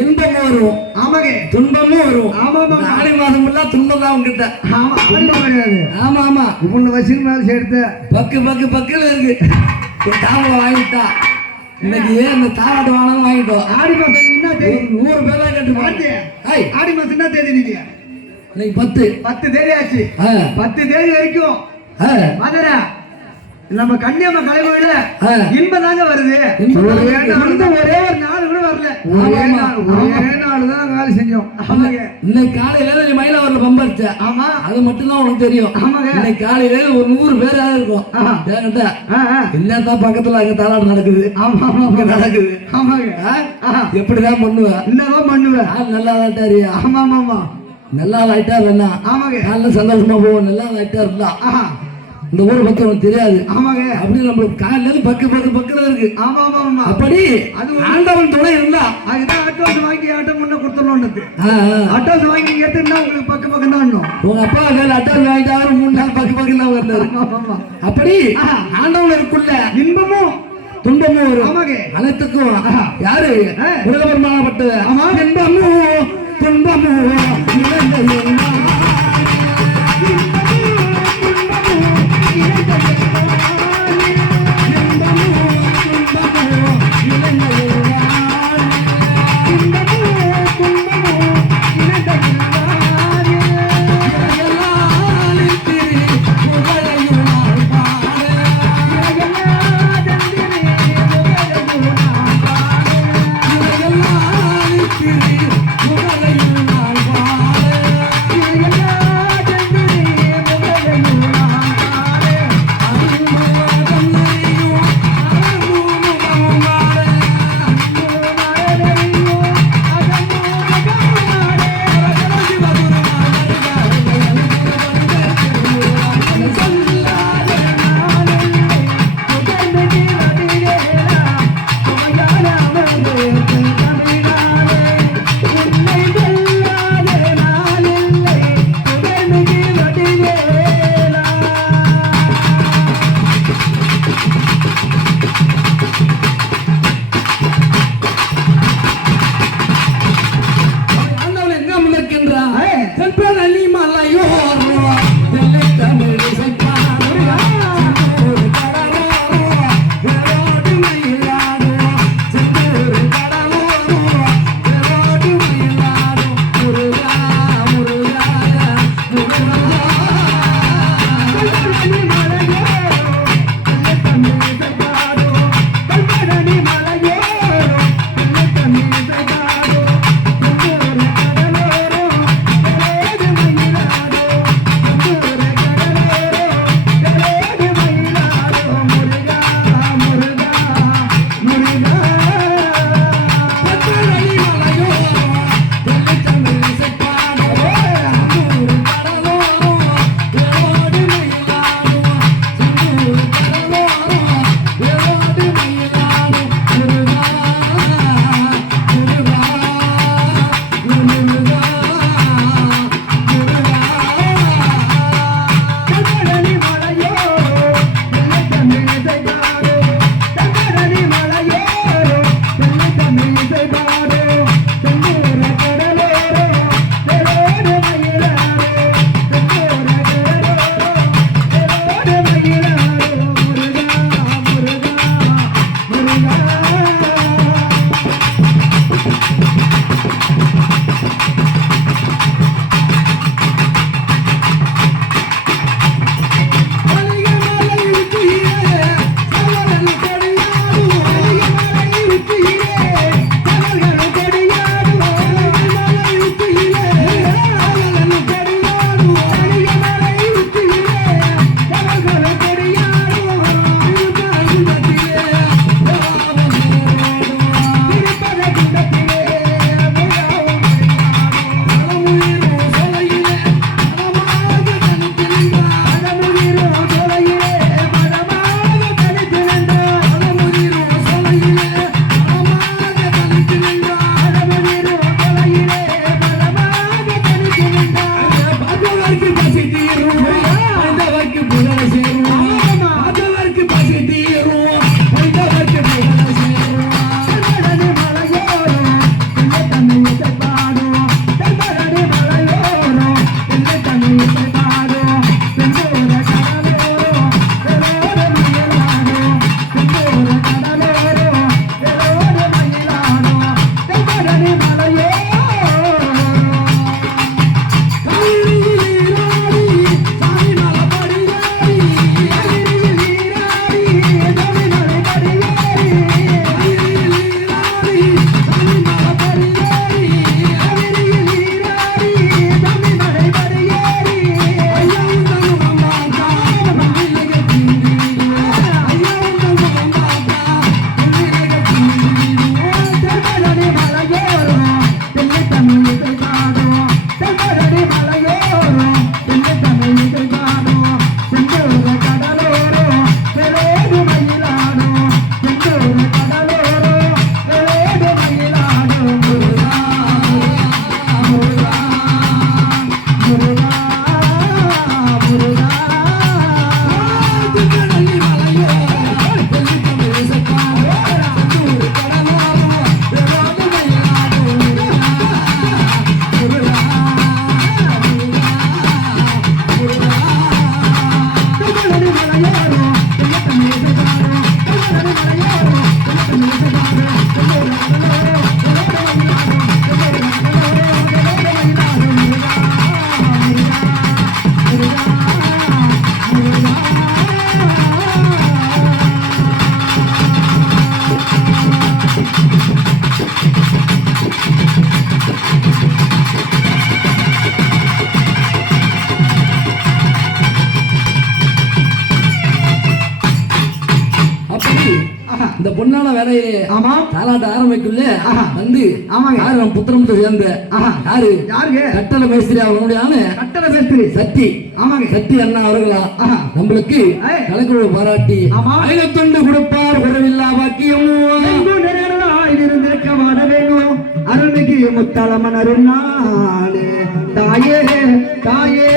இன்பமும் வரும் ஆமாங்க துன்பமும் வரும் ஆமா ஆடி மாதம் எல்லாம் துன்பம் தான் உங்ககிட்ட ஆமா கிடையாது ஆமா ஆமா இப்ப வசூல் மேல சேர்த்து பக்குல இருக்கு தாவளை வாங்கிட்டா இன்னைக்கு அந்த தாவாட்டு வாங்கணும் வாங்கிட்டோம் ஆடி மாசம் என்ன தேதி 100 பேரா கேட்டு பாத்து ஆடி மாசம் என்ன தேதி இன்னைக்கு 10 தேதி ஆச்சு 10 தேதி வரைக்கும் மதுரை நம்ம கன்னியம்மா கலைகோயில இன்பம் தாங்க வருது ஒரே ஒரு நாள் கூட வரல ஒரே நாள் தான் வேலை செஞ்சோம் இன்னைக்கு காலையில மயிலாவூர்ல பம்படிச்ச ஆமா அது மட்டும் தான் உனக்கு தெரியும் இன்னைக்கு காலையில ஒரு 100 பேராவது இருக்கும் என்கிட்ட என்னதான் பக்கத்துல அங்க தாளாட்டு நடக்குது ஆமா நடக்குது ஆமாங்க எப்படிதான் பண்ணுவேன் என்னதான் பண்ணுவேன் நல்லா ஆட்டாரியா ஆமா ஆமா நல்லா ஆயிட்டா இல்லைன்னா ஆமாங்க நல்ல சந்தோஷமா போவோம் நல்லா ஆயிட்டா இருந்தா இந்த ஊரை பத்தி உனக்கு தெரியாது ஆமாங்க அப்படி நம்மளுக்கு காலையில பக்கத்துல இருக்கு ஆமா ஆமா ஆமா அப்படி அது ஆண்டவன் துணை இருந்தா அதுதான் அட்வான்ஸ் வாங்கி ஆட்டோ முன்ன கொடுத்துடணும் அட்வான்ஸ் வாங்கி எடுத்துன்னா உங்களுக்கு பக்கம் தான் உங்க அப்பா கையில அட்வான்ஸ் வாங்கிட்டு 3 நாள் பக்கம் தான் வந்தாரு அப்படி ஆண்டவன் இருக்குள்ள இன்பமும் துன்பமும் வரும் ஆமாங்க அனைத்துக்கும் யாரு உலகபெருமானப்பட்ட இன்பமும் துன்பமும் இந்த பொண்ணான வேலையிலே ஆமா தாலாட்ட ஆரம்பிக்குள்ள வந்து யாரு நம்ம புத்திரமுத்த சேர்ந்த யாரு கட்டளை மேஸ்திரி அவனுடைய கட்டளை மேஸ்திரி சக்தி ஆமாங்க சக்தி அண்ணா அவர்களா நம்மளுக்கு கலக்குழு பாராட்டி ஐநூத்தொண்டு கொடுப்பார் குறைவில்லா பாக்கியமும் இருந்திருக்க வாட வேணும் அருள்மிகு முத்தாளமன் அருள் நாளே தாயே தாயே